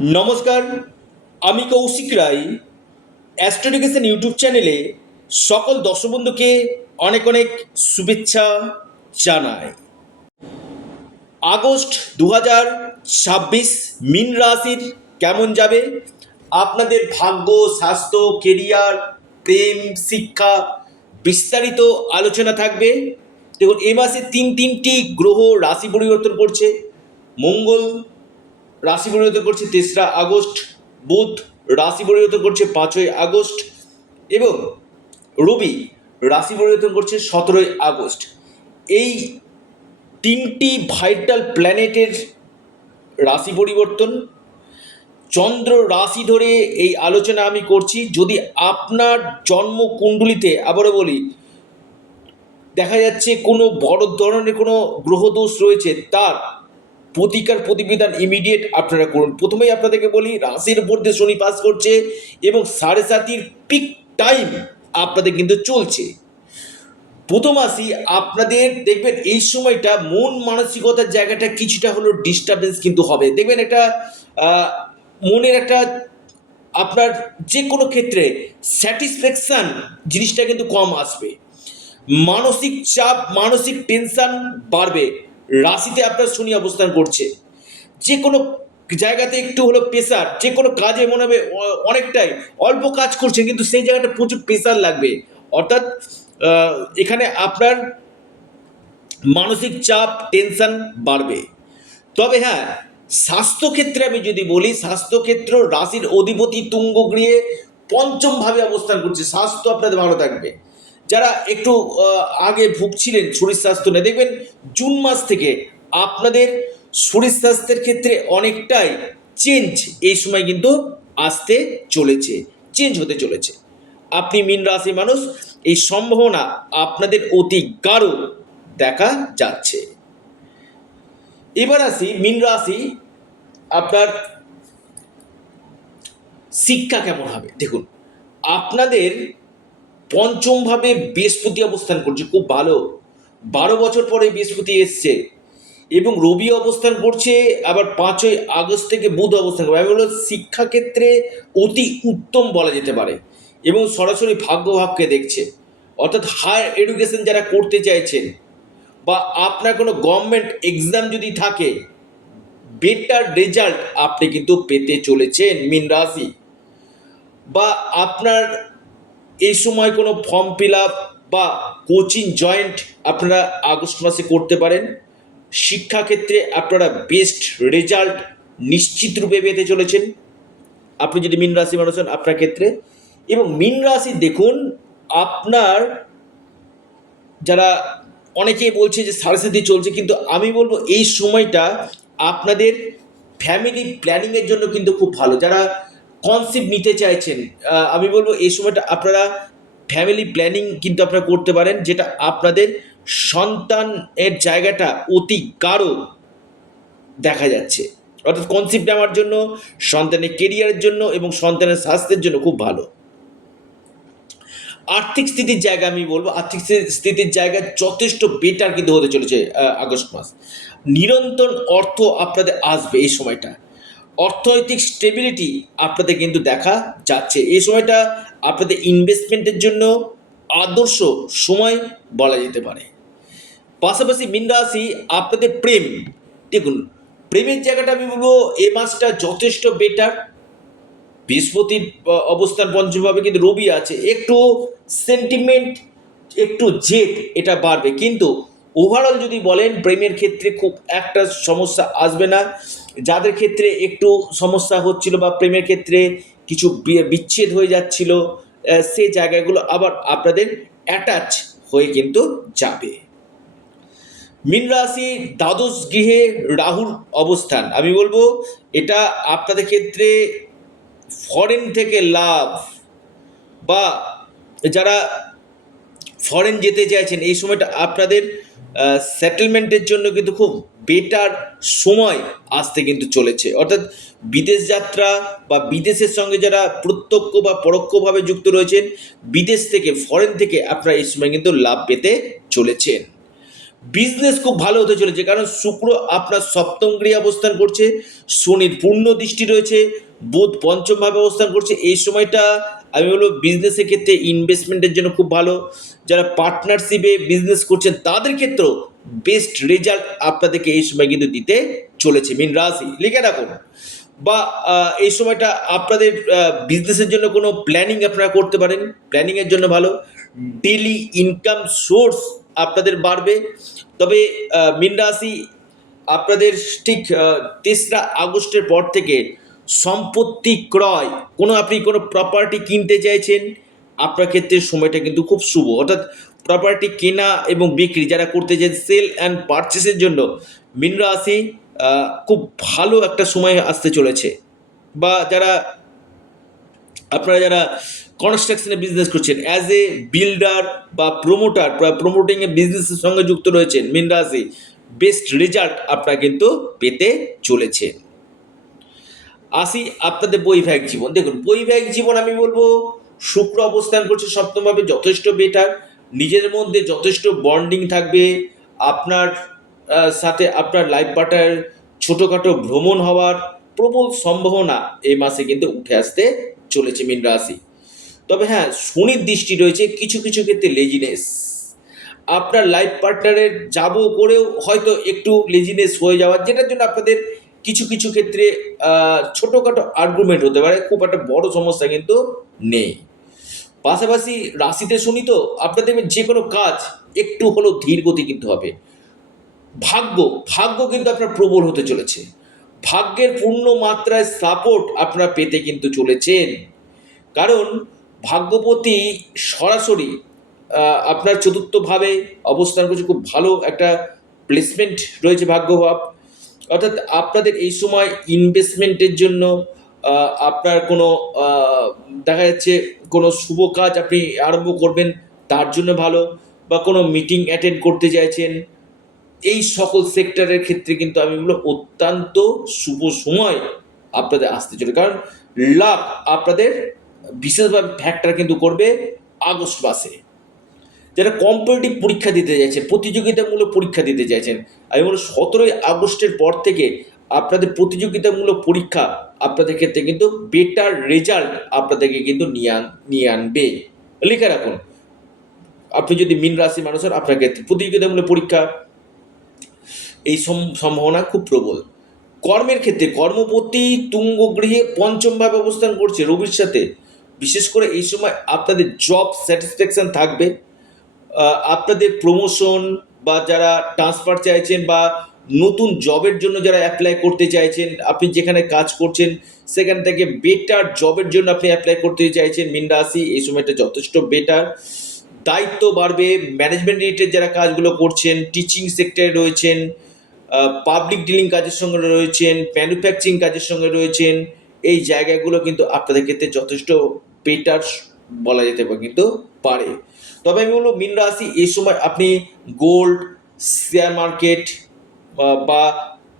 নমস্কার, আমি কৌশিক রায়। অ্যাস্ট্রোডিকেশন ইউটিউব চ্যানেলে সকল দর্শক বন্ধুকে অনেক অনেক শুভেচ্ছা জানাই। আগস্ট 2026 মীন রাশির কেমন যাবে, আপনাদের ভাগ্য, স্বাস্থ্য, কেরিয়ার, প্রেম, শিক্ষা বিস্তারিত আলোচনা থাকবে। দেখুন, এ মাসে তিনটি গ্রহ রাশি পরিবর্তন করছে। মঙ্গল রাশি পরিবর্তন করছে 3রা আগস্ট, বুধ রাশি পরিবর্তন করছে 5ই আগস্ট এবং রবি রাশি পরিবর্তন করছে 17ই আগস্ট। এই তিনটি ভাইটাল প্ল্যানেটের রাশি পরিবর্তন, চন্দ্র রাশি ধরে এই আলোচনা আমি করছি। যদি আপনার জন্মকুণ্ডলিতে, আবারও বলি, দেখা যাচ্ছে কোনো বড় ধরনের কোনো গ্রহদোষ রয়েছে, তার প্রতিকার প্রতিবিধান ইমিডিয়েট আপনারা করুন। প্রথমেই আপনাদেরকে বলি, রাশির উপর দিয়ে শনি পাস করছে এবং 7.5-র পিক টাইম আপনাদের কিন্তু চলছে। প্রথম আসি, আপনাদের দেখবেন এই সময়টা মন মানসিকতার জায়গাটা কিছুটা হলেও ডিস্টারবেন্স কিন্তু হবে। দেখবেন একটা মনের একটা, আপনার যে কোনো ক্ষেত্রে স্যাটিসফ্যাকশান জিনিসটা কিন্তু কম আসবে। মানসিক চাপ, মানসিক টেনশন বাড়বে। রাশিতে আপনার শনি অবস্থান করছে, যে কোনো জায়গাতে একটু হলো প্রেশার, যে কোনো কাজে মনে হবে অনেকটাই অল্প কাজ করছেন কিন্তু সেই জায়গাটা প্রচুর প্রেশার লাগবে। অর্থাৎ এখানে আপনার মানসিক চাপ, টেনশন বাড়বে। তবে হ্যাঁ, স্বাস্থ্যক্ষেত্রে আমি যদি বলি, স্বাস্থ্যক্ষেত্র রাশির অধিপতি তুঙ্গ গৃহে পঞ্চমভাবে অবস্থান করছে। স্বাস্থ্য আপনাদের ভালো থাকবে। যারা একটু আগে ভুগছিলেন শরীর স্বাস্থ্য নিয়ে, দেখবেন জুন মাস থেকে আপনাদের শরীর স্বাস্থ্যের ক্ষেত্রে অনেকটাই চেঞ্জ এই সময় কিন্তু আসতে চলেছে, চেঞ্জ হতে চলেছে। আপনি মীন রাশি মানুষ, এই সম্ভাবনা আপনাদের অতি গাঢ় দেখা যাচ্ছে। এবার আসি মীন রাশি, আপনার শিক্ষা কেমন হবে। দেখুন, আপনাদের পঞ্চমভাবে বৃহস্পতি অবস্থান করছে, খুব ভালো। 12 বছর পরে বৃহস্পতি এসছে এবং রবি অবস্থান করছে, আবার 5ই আগস্ট থেকে বুধ অবস্থান করবে। আমি বলবো শিক্ষাক্ষেত্রে অতি উত্তম বলা যেতে পারে এবং সরাসরি ভাগ্যভাবকে দেখছে। অর্থাৎ হায়ার এডুকেশন যারা করতে চাইছেন বা আপনার কোনো গভর্নমেন্ট এক্সাম যদি থাকে, বেটার রেজাল্ট আপনি কিন্তু পেতে চলেছেন মীন রাশি। বা আপনার এই সময় কোনো ফর্ম ফিল আপ বা কোচিং জয়েন্ট আপনারা আগস্ট মাসে করতে পারেন। শিক্ষাক্ষেত্রে আপনারা বেস্ট রেজাল্ট নিশ্চিত রূপে পেতে চলেছেন আপনি যদি মীন রাশি মানুষ হন আপনার ক্ষেত্রে। এবং মীন রাশি দেখুন, আপনার যারা অনেকেই বলছে যে সাড়ে চলছে, কিন্তু আমি বলবো এই সময়টা আপনাদের ফ্যামিলি প্ল্যানিংয়ের জন্য কিন্তু খুব ভালো। যারা কনসেপ্ট নিতে চাইছেন, আমি বলবো এই সময়টা আপনারা ফ্যামিলি প্ল্যানিং কিন্তু আপনারা করতে পারেন, যেটা আপনাদের সন্তানের জায়গাটা অতি গাঢ় দেখা যাচ্ছে। অর্থাৎ কনসেপ্ট নেওয়ার জন্য, সন্তানের কেরিয়ারের জন্য এবং সন্তানের স্বাস্থ্যের জন্য খুব ভালো। আর্থিক স্থিতির জায়গা আমি বলবো, আর্থিক স্থিতির জায়গা যথেষ্ট বেটার কিন্তু হতে চলেছে আগস্ট মাস। নিরন্তর অর্থ আপনাদের আসবে এই সময়টা। অর্থনৈতিক স্টেবিলিটি আপনাদের কিন্তু দেখা যাচ্ছে। এই সময়টা আপনাদের ইনভেস্টমেন্টের জন্য আদর্শ সময় বলা যেতে পারে। পাশাপাশি মীন রাশি, আপনাদের প্রেম, দেখুন প্রেমের জায়গাটা আমি বলবো এ মাসটা যথেষ্ট বেটার। বৃহস্পতির অবস্থান পঞ্চমভাবে, কিন্তু রবি আছে, একটু সেন্টিমেন্ট, একটু জেদ এটা বাড়বে। কিন্তু ওভারঅল যদি বলেন প্রেমের ক্ষেত্রে খুব একটা সমস্যা আসবে না। যাদের ক্ষেত্রে একটু সমস্যা হচ্ছিল বা প্রেমের ক্ষেত্রে কিছু বিচ্ছেদ হয়ে যাচ্ছিল, সে জায়গাগুলো আবার আপনাদের অ্যাটাচ হয়ে কিন্তু যাবে। মীন রাশি দ্বাদশ গৃহে রাহুর অবস্থান, আমি বলবো এটা আপনাদের ক্ষেত্রে ফরেন থেকে লাভ বা যারা ফরেন যেতে চাইছেন এই সময়টা আপনাদের সেটেলমেন্টের জন্য কিন্তু খুব বেটার সময় আসতে কিন্তু চলেছে। অর্থাৎ বিদেশ যাত্রা বা বিদেশের সঙ্গে যারা প্রত্যক্ষ বা পরোক্ষভাবে যুক্ত রয়েছেন, বিদেশ থেকে, ফরেন থেকে আপনারা এই সময় কিন্তু লাভ পেতে চলেছেন। বিজনেস খুব ভালো হতে চলেছে, কারণ শুক্র আপনার সপ্তম গৃহে অবস্থান করছে, শনির পূর্ণ দৃষ্টি রয়েছে, বুধ পঞ্চম ভাবে অবস্থান করছে। এই সময়টা আমি বলবো বিজনেসের ক্ষেত্রে ইনভেস্টমেন্টের জন্য খুব ভালো। যারা পার্টনারশিপে বিজনেস করছেন তাদের ক্ষেত্রেও বেস্ট রেজাল্ট আপনাদেরকে এই সময় কিন্তু দিতে চলেছে। মীন রাশি লিখে রাখুন। বা এই সময়টা আপনাদের বিজনেসের জন্য কোনো প্ল্যানিং আপনারা করতে পারেন, প্ল্যানিংয়ের জন্য ভালো। ডেলি ইনকাম সোর্স আপনাদের বাড়বে। তবে মীন রাশি আপনাদের ঠিক 3রা আগস্টের পর থেকে সম্পত্তি ক্রয়, আপনি কোনো প্রপার্টি কিনতে চাইছেন, আপনার ক্ষেত্রে সময়টা কিন্তু খুব শুভ। অর্থাৎ প্রপার্টি কেনা এবং বিক্রি যারা করতে চান, সেল অ্যান্ড পারচেসের জন্য মীন রাশি খুব ভালো একটা সময় আসতে চলেছে। বা যারা কনস্ট্রাকশনে বিজনেস করছেন, অ্যাজ এ বিল্ডার বা প্রমোটার বা প্রমোটিংয়ে বিজনেসের সঙ্গে যুক্ত রয়েছেন মীন রাশি, বেস্ট রেজাল্ট আপনারা কিন্তু পেতে চলেছে। আসি আপনাদের বৈবাহিক জীবন। দেখুন, বৈবাহিক জীবন আমি বলবো শুক্র অবস্থান করছে সপ্তমভাবে, যথেষ্ট বেটার। নিজের মধ্যে যথেষ্ট বন্ডিং থাকবে। আপনার সাথে আপনার লাইফ পার্টনার ছোটোখাটো ভ্রমণ হওয়ার প্রবল সম্ভাবনা এই মাসে কিন্তু উঠে আসতে চলেছে মীন রাশি। তবে হ্যাঁ, শনির দৃষ্টি রয়েছে, কিছু কিছু ক্ষেত্রে লেজিনেস আপনার লাইফ পার্টনারের যাব করেও হয়তো একটু লেজিনেস হয়ে যাওয়ার, যেটার জন্য আপনাদের কিছু কিছু ক্ষেত্রে ছোটোখাটো আর্গুমেন্ট হতে পারে, খুব একটা বড় সমস্যা কিন্তু নেই। পাশাপাশি রাশিতে শুনি তো আপনাদের যে কোনো কাজ একটু হলেও ধীর গতি কিন্তু হবে। ভাগ্য ভাগ্য কিন্তু আপনার প্রবল হতে চলেছে, ভাগ্যের পূর্ণ মাত্রায় সাপোর্ট আপনারা পেতে কিন্তু চলেছেন। কারণ ভাগ্যপতি সরাসরি আপনার চতুর্থভাবে অবস্থান করছে, খুব ভালো একটা প্লেসমেন্ট রয়েছে ভাগ্যভাব। অর্থাৎ আপনাদের এই সময় ইনভেস্টমেন্টের জন্য আপনার কোনো দেখা যাচ্ছে কোনো শুভ কাজ আপনি আরম্ভ করবেন, তার জন্য ভালো। বা কোনো মিটিং অ্যাটেন্ড করতে চাইছেন, এই সকল সেক্টরের ক্ষেত্রে কিন্তু আমি বলবো অত্যন্ত শুভ সময় আপনাদের আসতে চলে। কারণ লাভ আপনাদের বিশেষভাবে ফ্যাক্টর কিন্তু করবে আগস্ট মাসে। যারা কম্পিটিটিভ পরীক্ষা দিতে চাইছেন, প্রতিযোগিতামূলক পরীক্ষা দিতে চাইছেন, আমি বলবো 17ই আগস্টের পর থেকে আপনাদের প্রতিযোগিতামূলক পরীক্ষা আপনাদের ক্ষেত্রে কিন্তু বেটার রেজাল্ট আপনাদেরকে কিন্তু নিয়ে আনবে। লিখে রাখুন, আপনি যদি মীন রাশি মানুষ হন, আপনার ক্ষেত্রে প্রতিযোগিতামূলক পরীক্ষা এই সম্ভাবনা খুব প্রবল। কর্মের ক্ষেত্রে কর্মপতি তুঙ্গ গৃহে পঞ্চমভাবে অবস্থান করছে রবির সাথে, বিশেষ করে এই সময় আপনাদের জব স্যাটিসফ্যাকশন থাকবে। আপনাদের প্রমোশন বা যারা ট্রান্সফার চাইছেন বা নতুন জবের জন্য যারা অ্যাপ্লাই করতে চাইছেন, আপনি যেখানে কাজ করছেন সেখান থেকে বেটার জবের জন্য আপনি অ্যাপ্লাই করতে চাইছেন মীন রাশি, এই সময়টা যথেষ্ট বেটার। দায়িত্ব বাড়বে। ম্যানেজমেন্ট রিলেটেড যারা কাজগুলো করছেন, টিচিং সেক্টরে রয়েছেন, পাবলিক ডিলিং কাজের সঙ্গে রয়েছেন, ম্যানুফ্যাকচারিং কাজের সঙ্গে রয়েছেন, এই জায়গাগুলো কিন্তু আপনাদের ক্ষেত্রে যথেষ্ট বেটার বলা যেতে পারে কিন্তু পারে। তবে আমি বলবো মীন রাশি এই সময় আপনি গোল্ড, শেয়ার মার্কেট বা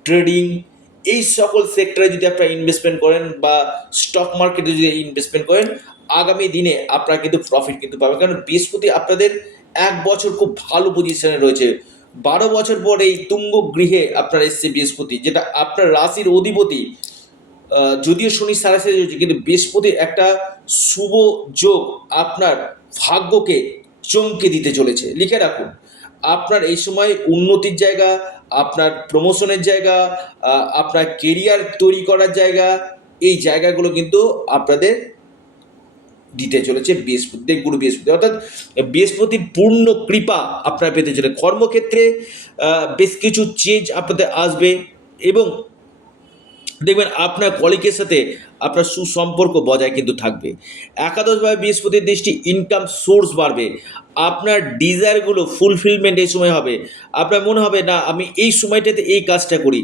ট্রেডিং, এই সকল সেক্টরে যদি আপনারা ইনভেস্টমেন্ট করেন বা স্টক মার্কেটে যদি ইনভেস্টমেন্ট করেন, আগামী দিনে আপনারা কিন্তু প্রফিট কিন্তু পাবেন। কারণ বৃহস্পতি আপনাদের 1 বছর খুব ভালো পজিশনে রয়েছে। 12 বছর পর এই তুঙ্গ গৃহে আপনার এসছে বৃহস্পতি, যেটা আপনার রাশির অধিপতি। যদিও শনি সাড়ে রয়েছে, কিন্তু বৃহস্পতির একটা শুভ যোগ আপনার ভাগ্যকে চমকে দিতে চলেছে। লিখে রাখুন, আপনার এই সময় উন্নতির জায়গা, আপনার প্রমোশনের জায়গা, আপনার কেরিয়ার তৈরি করার জায়গা, এই জায়গাগুলো কিন্তু আপনাদের দিতে চলেছে বৃহস্পতি, গুরু বৃহস্পতি। অর্থাৎ বৃহস্পতির পূর্ণ কৃপা আপনারা পেতে চলে। কর্মক্ষেত্রে বেশ কিছু চেঞ্জ আপনাদের আসবে এবং দেখবেন আপনার কলিগের সাথে আপনার সুসম্পর্ক বজায় কিন্তু থাকবে। একাদশভাবে বৃহস্পতির দৃষ্টি, ইনকাম সোর্স বাড়বে। আপনার ডিজায়ারগুলো ফুলফিলমেন্ট এই সময় হবে। আপনার মনে হবে না আমি এই সময়টাতে এই কাজটা করি,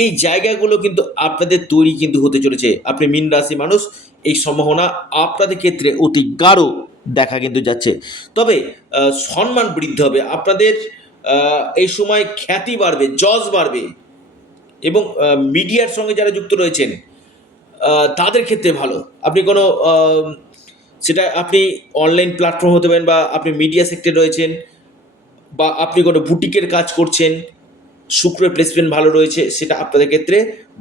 এই জায়গাগুলো কিন্তু আপনাদের তৈরি কিন্তু হতে চলেছে। আপনি মীন রাশি মানুষ, এই সম্ভাবনা আপনাদের ক্ষেত্রে অতি গাঢ় দেখা কিন্তু যাচ্ছে। তবে সম্মান বৃদ্ধি হবে আপনাদের, এই সময় খ্যাতি বাড়বে, যশ বাড়বে এবং মিডিয়ার সঙ্গে যারা যুক্ত রয়েছেন তাদের ক্ষেত্রে ভালো। আপনি কোনো সেটা আপনি অনলাইন প্ল্যাটফর্ম হতে পারেন বা আপনি মিডিয়া সেক্টরে রয়েছেন, বা আপনি কোনো বুটিকের কাজ করছেন, শুক্রের প্লেসমেন্ট ভালো রয়েছে, সেটা আপনাদের ক্ষেত্রে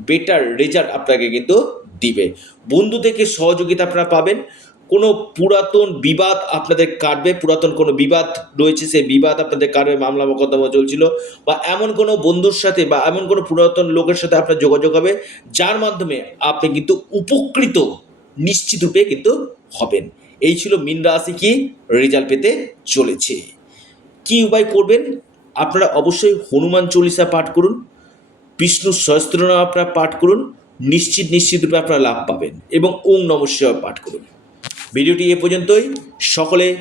বেটার রেজাল্ট আপনাকে কিন্তু দিবে। বন্ধু থেকে সহযোগিতা আপনারা পাবেন। কোনো পুরাতন বিবাদ আপনাদের কাটবে, পুরাতন কোনো বিবাদ রয়েছে সেই বিবাদ আপনাদের কাটবে, মামলা মোকদ্দমা চলছিল, বা এমন কোনো বন্ধুর সাথে বা এমন কোনো পুরাতন লোকের সাথে আপনার যোগাযোগ হবে যার মাধ্যমে আপনি কিন্তু উপকৃত নিশ্চিত রূপে কিন্তু হবেন। এই ছিল মীন রাশি কি রেজাল্ট পেতে চলেছে। কি উপায় করবেন? আপনারা অবশ্যই হনুমান চল্লিশা পাঠ করুন, বিষ্ণু সহস্রনাম আপনারা পাঠ করুন, নিশ্চিত রূপে আপনারা লাভ পাবেন, এবং ওম নমঃ শিবায় পাঠ করুন। ভিডিওটি এ পর্যন্তই। সকলে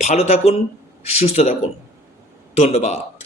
ভালো থাকুন, সুস্থ থাকুন। ধন্যবাদ।